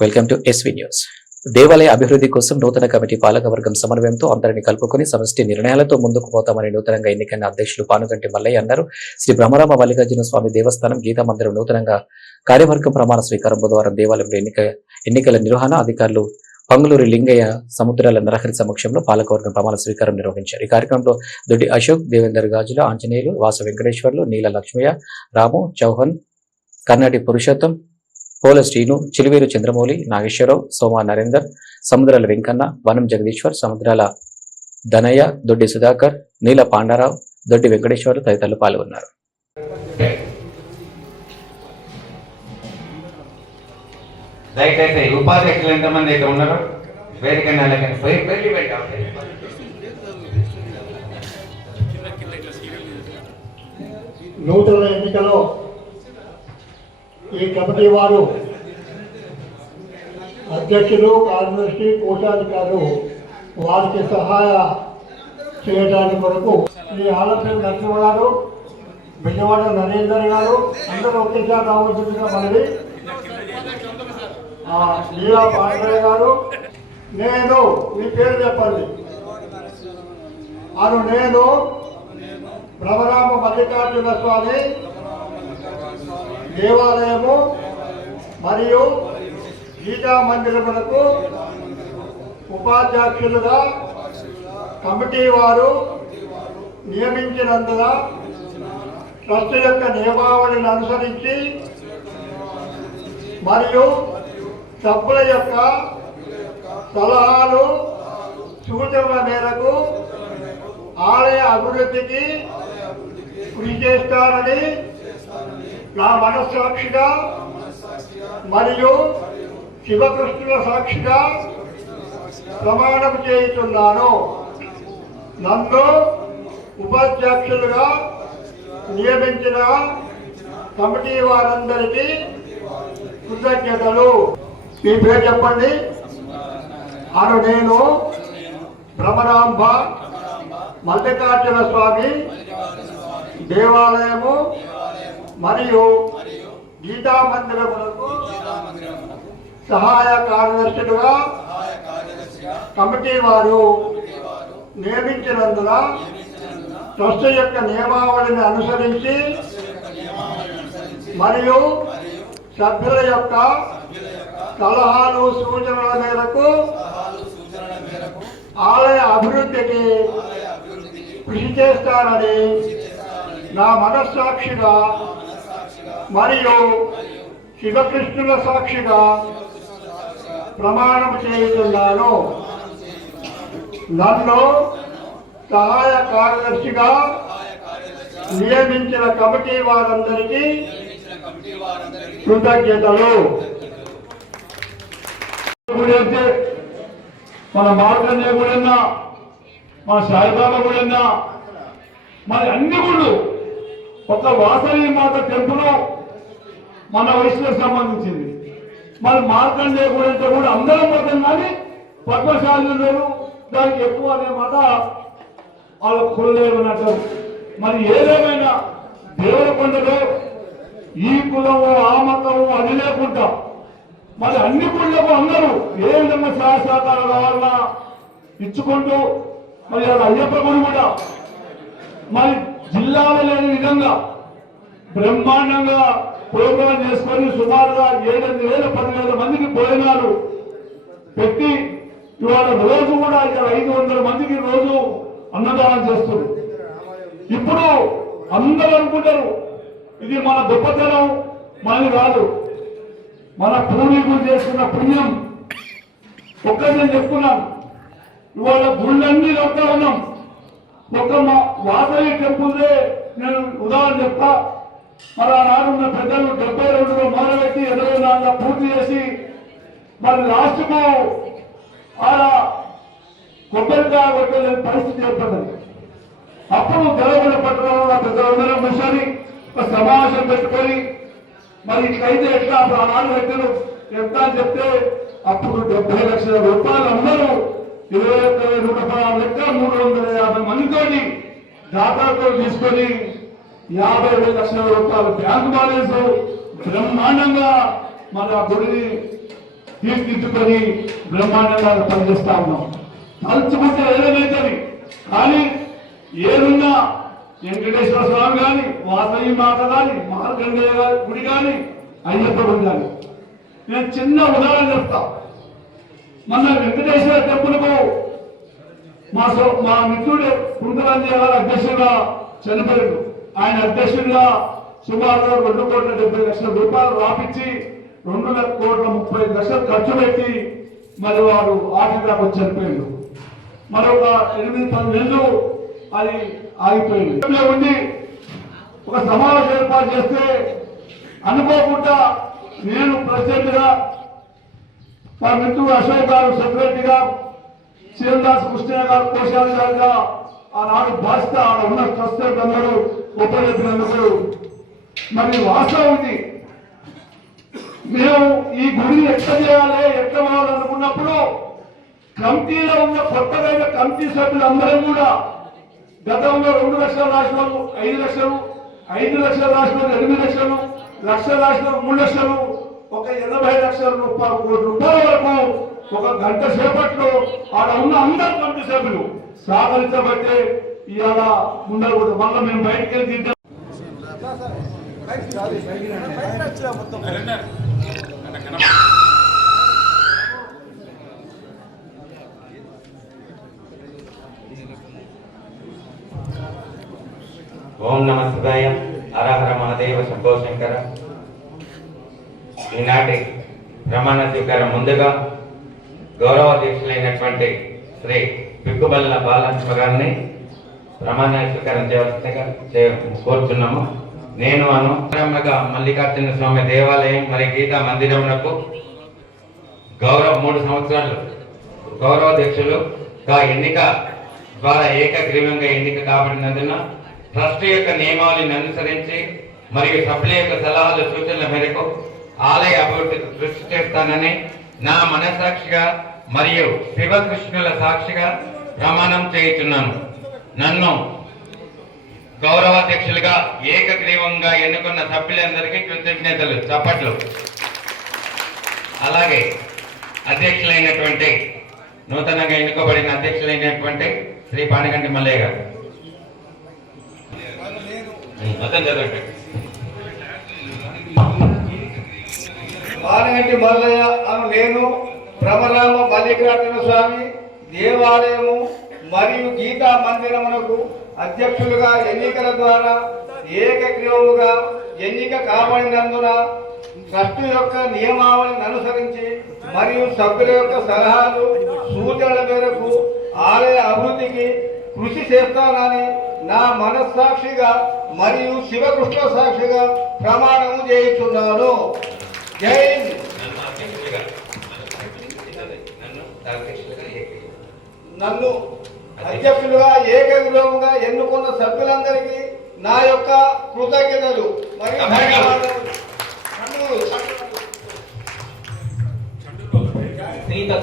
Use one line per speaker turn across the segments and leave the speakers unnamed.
Welcome to SV news దేవాలయ అభివృద్ధి కోసం నూతన కమిటీ పాలకవర్గం సమన్వయంతో అందరినీ కలుపుకొని సమష్టి నిర్ణయాలతో ముందుకు పోతామని నూతనంగా ఎన్నికైన అధ్యక్షులు పానుగంటి మల్లయ్య అన్నారు. శ్రీ బ్రహ్మరామ మల్లికార్జున స్వామి దేవస్థానం గీతా మందిరం నూతనంగా కార్యవర్గం ప్రమాణ స్వీకారం బుధవారం దేవాలయంలో ఎన్నిక ఎన్నికల నిర్వహణ అధికారులు పంగులూరి లింగయ్య సముద్రాల నరహరి సమక్షంలో పాలకవర్గం ప్రమాణ స్వీకారం నిర్వహించారు. ఈ కార్యక్రమంలో దొడ్డి అశోక్ దేవేందర్ గాజుల ఆంజనేయులు వాస వెంకటేశ్వర్లు నీల లక్ష్మయ్య రాము చౌహాన్ కర్ణాటి పురుషోత్తం పోల శ్రీను చిలివేరు చంద్రమౌళి నాగేశ్వరరావు సోమా నరేందర్ సముద్రాల వెంకన్న వనం జగదీశ్వర్ సముద్రాల ధనయ్య దొడ్డి సుధాకర్ నీల పాండారావు దొడ్డి వెంకటేశ్వర్ తదితరులు పాల్గొన్నారు.
దయచేసి ఉపాధ్యక్షులు ఎంతమంది అయితే ఉన్నారో వేదిక నెలకని పోయి వెళ్ళి పెట్టాలి.
నూతన ఎన్నికలో ఈ కమిటీ వారు అధ్యక్షులు కార్యదర్శి కోశాధికారులు వారికి సహాయ చేయడానికి కొరకు ఈ ఆలస్యం నరసింహ గారు విజయవాడ నరేందర్ గారు అందరూ ఒకేసారి రావాల్సిందిగా మనవి. లీలా పాండ్రయ్య గారు నేను మీ పేరు చెప్పండి అను నేను భ్రమరామ మల్లికార్జున స్వామి దేవాలయము మరియు గీతా మందిరములకు ఉపాధ్యక్షులుగా కమిటీ వారు నియమించినందున ట్రస్ట్ యొక్క నియమావళిని అనుసరించి మరియు సభ్యుల యొక్క సలహాలు సూచనల మేరకు ఆలయ అభివృద్ధికి కృషి చేస్తారని నా మనస్సాక్షిగా మరియు శివకృష్ణుల సాక్షిగా ప్రమాణం చేయుతున్నాను నన్ను ఉపాధ్యక్షులుగా నియమించిన కమిటీ వారందరికీ కృతజ్ఞతలు. మీ పేరు చెప్పండి? అను నేను భ్రమరాంబ మల్లికార్జున స్వామి దేవాలయము మరియు గీతా మందిరములకు సహాయ కార్యదర్శులుగా కమిటీ వారు నియమించినందున ట్రస్ట్ యొక్క నియమావళిని అనుసరించి మరియు సభ్యుల యొక్క సలహాలు సూచనల మేరకు ఆలయ అభివృద్ధికి కృషి చేస్తానని నా మనస్సాక్షిగా మరియు శివకృష్ణుల సాక్షిగా ప్రమాణం చేయుతున్నాను నన్ను సహాయ కార్యదర్శిగా నియమించిన కమిటీ వారందరికీ కృతజ్ఞతలు.
అయితే మన మార్కండేయ గుడి మన సాయిబాబా గుడి మన అన్ని గుళ్ళు ఒక వాసవి మాత టెంపుల్ మన వయసులకు సంబంధించింది. మరి మార్కండేయ గుడి కూడా అందరం పోతాం కానీ పద్మశాలు దానికి ఎక్కువ అనే మాట వాళ్ళ కులదేవుని మరి ఏదేమైనా దేవుల కొండలో ఈ కులము ఆ మతము అది లేకుండా మరి అన్ని కుళ్ళకు అందరూ ఏ విధంగా సహాయ సహకారం కావాలన్నా ఇచ్చుకుంటూ మరి అలా అయ్యప్ప గుడి కూడా మరి జిల్లాలో లేని విధంగా బ్రహ్మాండంగా ప్రోగ్రాం చేసుకొని సుమారుగా ఏడెనిమిది వేల పదివేల మందికి భోజనాలు పెట్టి ఇవాళ రోజు కూడా ఇక్కడ ఐదు వందల మందికి రోజు అన్నదానం చేస్తుంది. ఇప్పుడు అందరూ అనుకుంటారు ఇది మన గొప్పతనం మనది కాదు. మన పూర్వీకులు చేస్తున్న పుణ్యం. ఒక్క నేను చెప్తున్నాను. ఇవాళ గుళ్ళన్నీ వెళ్తా ఉన్నాం. ఒక మా వాసవి టెంపుల్దే నేను ఉదాహరణ చెప్తా. మరి ఆనాడున్న పెద్దలు డెబ్బై రెండులో మొదలుపెట్టి ఇరవై నాలుగులో పూర్తి చేసి మరి లాస్ట్కు అలా కొబ్బరికాయ కొట్టలేని పరిస్థితి ఏర్పడింది అప్పుడు గెలవల పట్టణంలో పెద్దలందరూ కూర్చొని సమావేశం పెట్టుకొని మరి ఇట్లయితే ఎట్లా? అప్పుడు ఆనాడు వ్యక్తులు ఎంత అని చెప్తే అప్పుడు డెబ్బై లక్షల రూపాయలు అందరూ ఇరవై ఒక్క నూట పదహారు లెక్క మూడు వందల యాభై మందితోని దాతలతో తీసుకొని యాభై ఏడు లక్షల రూపాయలు బ్యాంకు బ్యాలెన్స్ బ్రహ్మాండంగా మన గుడిని తీర్చిదిద్దుకొని బ్రహ్మాండంగా పనిచేస్తా ఉన్నాం. తలుచుకుంటే ఏదైతుంది కానీ ఏదున్నా వెంకటేశ్వర స్వామి కానీ వాసవి మాత కానీ మార్కండేయ గుడి కానీ అయ్యప్ప గుడి కానీ నేను చిన్న ఉదాహరణ చెప్తా. మన వెంకటేశ్వర టెంపుల్కు మా సో మా మిత్రుడు కుందరాంజీ గారు చనిపోయాడు. ఆయన అధ్యక్షుడిగా సుమారు రెండు కోట్ల డెబ్బై లక్షల రూపాయలు రాపించి రెండు లక్ష కోట్ల ముప్పై లక్షలు ఖర్చు పెట్టి మరి వారు ఆటగాకు చనిపోయాడు. మరొక ఎనిమిది పది నెలలు అది ఆగిపోయింది. ఉండి ఒక సమావేశం ఏర్పాటు చేస్తే అనుకోకుండా నేను ప్రెసిడెంట్గా మా మిత్రుడు అశోక్ గారు సెక్రటరీగా శ్రీనివాస్ కృష్ణయ్య గారు కోశాధికారిగా ఆనాడు భాష ఆడ ఉన్న ట్రస్టెడ్ అందరూ ఉపయోగించినందుకు మరి వాస్తవం ఇది మేము ఈ గుడిని ఎట్లా చేయాలి ఎట్లా పోవాలనుకున్నప్పుడు కమిటీలో ఉన్న కొత్తగా కమిటీ సభ్యులందరూ కూడా గతంలో రెండు లక్షల రాష్ట్రాలు ఐదు లక్షలు ఐదు లక్షల రాష్ట్రాలు ఎనిమిది లక్షలు లక్ష రాష్ట్రాలు మూడు లక్షలు ఒక ఎనభై లక్షల రూపాయలు కోటి రూపాయల వరకు ఒక గంట సేపట్లో ఆడ ఉన్న అందరు కమిటీ సభ్యులు సహకరించబట్టే ఇవాళ ఉండకూడదు మళ్ళీ మేము బయటకు వెళ్ళి తింటాం.
ఓం నమ శివాయ. హరహర మహాదేవ శంభో శంకర. ఈనాటి ప్రమాణ స్వీకారం ముందుగా గౌరవాధ్యక్షులైనటువంటి శ్రీ పిక్కుబల్ల బాలనరసింహ గారిని ప్రమాణస్వీకారం చేయవలసిందిగా చే- కోరుతున్నాము నేను అనుక్రమంగా మల్లికార్జున స్వామి దేవాలయం మరి గీతా మందిరమునకు గౌరవ మూడు సంవత్సరాలు గౌరవాధ్యక్షులుగా ఎన్నిక ద్వారా ఏకగ్రీవంగా ఎన్నిక కాబడినందున ట్రస్ట్ యొక్క నియమావళిని అనుసరించి మరియు సభ్యుల యొక్క సలహాలు సూచనల మేరకు ఆలయ అభివృద్ధికి కృషి చేస్తానని నా మనసాక్షిగా మరియు శివకృష్ణుల సాక్షిగా ప్రమాణం చేయుచున్నాను. నన్ను గౌరవాధ్యక్షులుగా ఏకగ్రీవంగా ఎన్నుకున్న సభ్యులందరికీ కృతజ్ఞతలు. చప్పట్లు. అలాగే అధ్యక్షులైనటువంటి నూతనంగా ఎన్నుకోబడిన అధ్యక్షులైనటువంటి శ్రీ పానిగంటి మల్లయ్య గారు. మొత్తం చదవండి
మానగంటి మల్లయ్య అను నేను భ్రమరామ మల్లికార్జున స్వామి దేవాలయము మరియు గీతా మందిరమునకు అధ్యక్షులుగా ఎన్నికల ద్వారా ఏకగ్రీవముగా ఎన్నిక కాబడినందున ట్రస్టు యొక్క నియమావళిని అనుసరించి మరియు సభ్యుల యొక్క సలహాలు సూచనల మేరకు ఆలయ అభివృద్ధికి కృషి చేస్తానని నా మనస్సాక్షిగా మరియు శివకృష్ణ సాక్షిగా ప్రమాణము చేయిస్తున్నాను జై.
నన్ను అధ్యక్షులుగా
ఏకగ్రీవంగా ఎన్నుకున్న సభ్యులందరికీ నా యొక్క కృతజ్ఞతలు. మరియు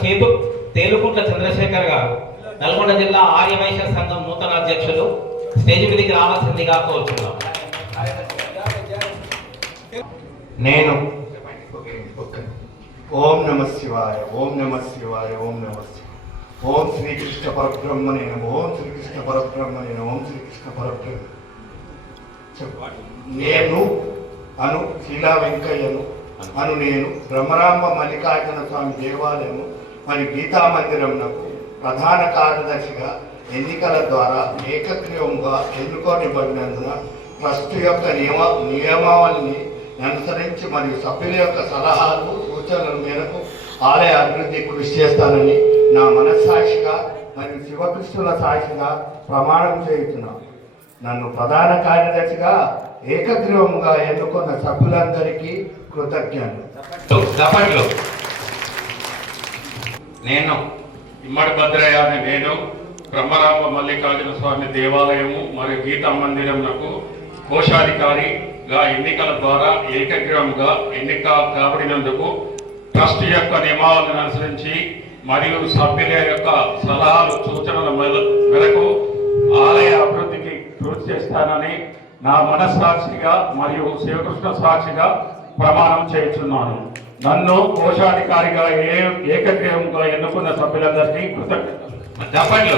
చేతు తేలుకుంట్ల చంద్రశేఖర్ గారు నల్గొండ జిల్లా ఆర్యవైశ్య సంఘం నూతన అధ్యక్షులు స్టేజ్ మీదకి రావాల్సిందిగా కోరుతున్నాం.
నేను
ఓం నమ శివాయ ఓం నమ శివాయ ఓం నమ శివాయ. ఓం శ్రీకృష్ణ పరబ్రహ్మణే నమ ఓం శ్రీకృష్ణ పరబ్రహ్మణే నమ ఓం శ్రీకృష్ణ పరబ్రహ్మ. నేను అను శిలా వెంకయ్యను అను నేను బ్రహ్మరాంబ మల్లికార్జున స్వామి దేవాలయము మరియు గీతా ప్రధాన కార్యదర్శిగా ఎన్నికల ద్వారా ఏకగ్రీవంగా ఎన్నుకోనిబడినందున ట్రస్ట్ యొక్క నియమ నియమావళిని అనుసరించి మరియు సభ్యుల యొక్క సలహాలు సూచనల మేరకు ఆలయ అభివృద్ధి కృషి చేస్తానని నా మనస్సాక్షిగా మరియు శివకృష్ణుల సాక్షిగా ప్రమాణం చేయుతున్నాను నన్ను ప్రధాన కార్యదర్శిగా ఏకగ్రీవముగా ఎన్నుకున్న సభ్యులందరికీ కృతజ్ఞతలు.
నేను
ఇమ్మడి భద్రయ్య అనే నేను బ్రహ్మరామ మల్లికార్జున స్వామి దేవాలయము మరియు గీతా మందిరంకు కోశాధికారిగా ఎన్నికల ద్వారా ఏకగ్రీవంగా ఎన్నిక కాబడినందుకు ట్రస్ట్ యొక్క నియమావళిని అనుసరించి మరియు సభ్యుల యొక్క సలహాలు సూచనల మేరకు ఆలయ అభివృద్ధికి కృషి చేస్తానని నా మనస్సాక్షిగా మరియు శివకృష్ణ సాక్షిగా ప్రమాణం చేయుచున్నాను. నన్ను కోశాధికారిగా ఏ ఏకగ్రీవంగా ఎన్నుకున్న సభ్యులందరికీ కృతజ్ఞతలు.
చెప్పట్లు